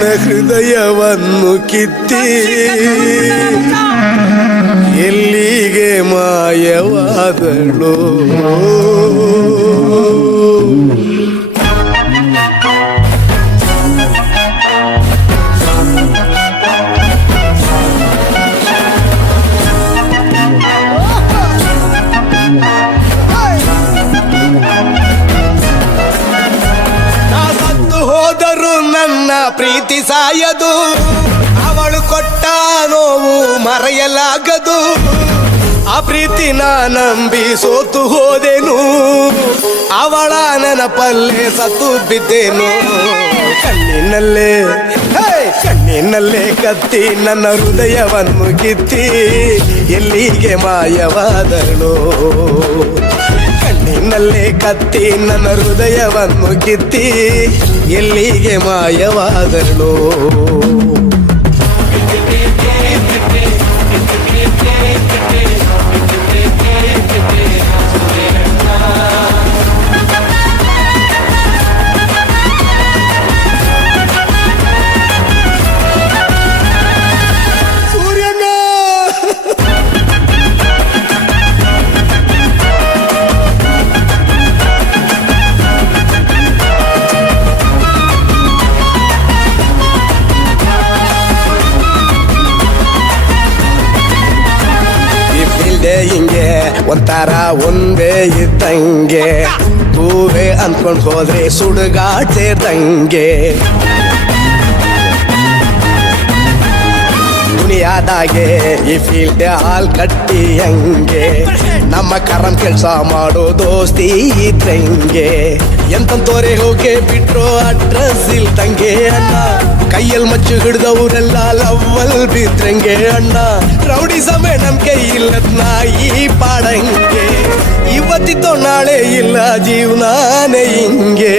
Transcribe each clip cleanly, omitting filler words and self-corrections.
ನನ್ನ ಹೃದಯವನ್ನು ಕಿತ್ತಿ ಎಲ್ಲಿಗೆ ಮಾಯವಾದಳು. ನನ್ನ ಪ್ರೀತಿ ಸಾಯದು, ಅವಳು ಕೊಟ್ಟ ನೋವು ಮರೆಯಲಾಗದು. ಆ ಪ್ರೀತಿನ ನಂಬಿ ಸೋತು ಹೋದೆನು, ಅವಳ ನೆನಪಲ್ಲೇ ಸತ್ತು ಬಿದ್ದೆನು. ಕಣ್ಣಿನಲ್ಲೇ ಕತ್ತಿ ನನ್ನ ಹೃದಯವನ್ನು ಕಿತ್ತಿ ಎಲ್ಲಿಗೆ ಮಾಯವಾದಳು. ಕಣ್ಣಿನಲ್ಲೇ ಕತ್ತಿ ನನ್ನ ಹೃದಯವನ್ನು ಕಿತ್ತಿ ಎಲ್ಲಿಗೆ ಮಾಯವಾದಳು. ಹಿಂಗೆ ಒಂಥರ ಒಂದೇ ಇದ್ದಂಗೆ, ಹೂವೆ ಅಂದ್ಕೊಂಡು ಹೋದ್ರೆ ಸುಡುಗಾಡ್ ಸೇರ್ದಂಗೆ. ದುನಿಯಾದಾಗೆ ಈ ಫೀಲ್ಡ್ ಹಾಲ್ ಕಟ್ಟಿ ಹಂಗೆ, ನಮ್ಮ ಕರಂ ಕೆಲಸ ಮಾಡೋ ದೋಸ್ತಿ ಇದ್ದಂಗೆ. ಎಂತಂತೋರೆ ಹೋಗಿ ಬಿಟ್ರು ಅಡ್ರೆಸ್ ಇಲ್ದಂಗೆ ಅಣ್ಣ, ಕೈಯಲ್ಲಿ ಮಚ್ಚು ಹಿಡ್ದವ್ರೆಲ್ಲ ಲವ್ವಲ್ ಬಿದ್ರಂಗೆ ಅಣ್ಣ. ರೌಡಿ ಸಮಯ ನಮ್ ಕೈ ಇಲ್ಲದ್ ನಾಯಿ ಪಾಡಂಗೆ, ಇವತ್ತಿತ್ತೋ ನಾಳೆ ಇಲ್ಲ ಜೀವನಾನೇ ಹಿಂಗೆ.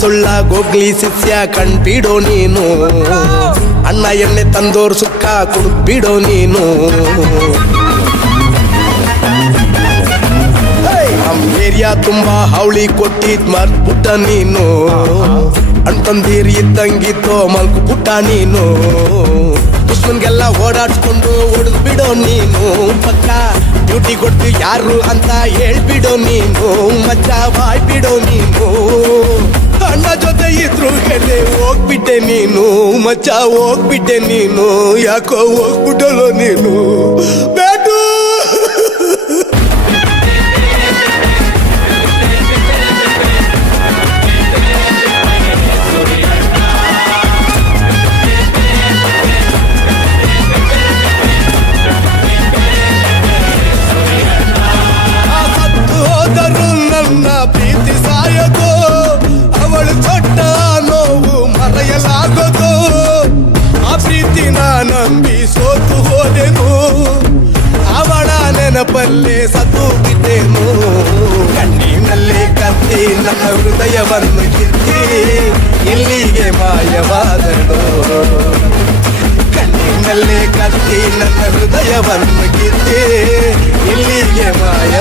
ಸುಳ್ಳ ಗೋಗ್ಲಿ ಶಿಷ್ಯ ಕಣ್ಬಿಡೋ ನೀನು, ಅಣ್ಣ ಎಣ್ಣೆ ತಂದೋರ್ ಸುಕ್ಕ ಕುಡ್ಬಿಡೋ ನೀನು. ನಮ್ ಏರಿಯಾ ತುಂಬಾ ಹಾವಳಿ ಕೊಟ್ಟಿದ್ ಮರ್ಬಿಟ್ಟ ನೀನು, ಅಣ್ತಂದೀರ್ ಇದ್ದಂಗಿತ್ತೋ ಮಲ್ಕುಬಿಟ್ಟ ನೀನು. ದುಶ್ಮನ್ಗೆಲ್ಲ ಓಡಾಡ್ಸ್ಕೊಂಡು ಹೊಡೆದ್ ಬಿಡೋ ನೀನು ಪಕ್ಕ, ಡ್ಯೂಟಿ ಕೊಡ್ತು ಯಾರು ಅಂತ ಹೇಳ್ಬಿಡೋ ನೀನು. ಮಚ್ಚ ಬಾಯ್ ಬಿಡೋ ನೀನು, ಅಣ್ಣ ಜೊತೆ ಇದ್ರು ಕಲೆ ಹೋಗ್ಬಿಟ್ಟೆ ನೀನು. ಮಚ್ಚ ಹೋಗ್ಬಿಟ್ಟೆ ನೀನು, ಯಾಕೋ ಹೋಗ್ಬಿಟ್ಟಲೋ ನೀನು. ಬೇಟು ಸತ್ತು ಹೋದರು ನನ್ನ ಪ್ರೀತಿ ಸಾಯದು, ಅವಳು ಕೊಟ್ಟ ನೋವು ಮರೆಯಲಾಗದು. ಆ ಪ್ರೀತಿನ ನಂಬಿ ಸೋತು ಹೋದೆನು, ಅವಳ ನೆನಪಲ್ಲೇ ಸತ್ತು ಬಿದ್ದೆನು. ಕಣ್ಣಿನಲ್ಲೇ ಕತ್ತಿ ನನ್ನ ಹೃದಯವನ್ನು ಕಿತ್ತಿ ಎಲ್ಲಿಗೆ ಮಾಯವಾದಳು. ಕಣ್ಣಿನಲ್ಲೇ ಕತ್ತಿ ನನ್ನ ಹೃದಯವನ್ನು ಕಿತ್ತಿ ಎಲ್ಲಿಗೆ ಮಾಯ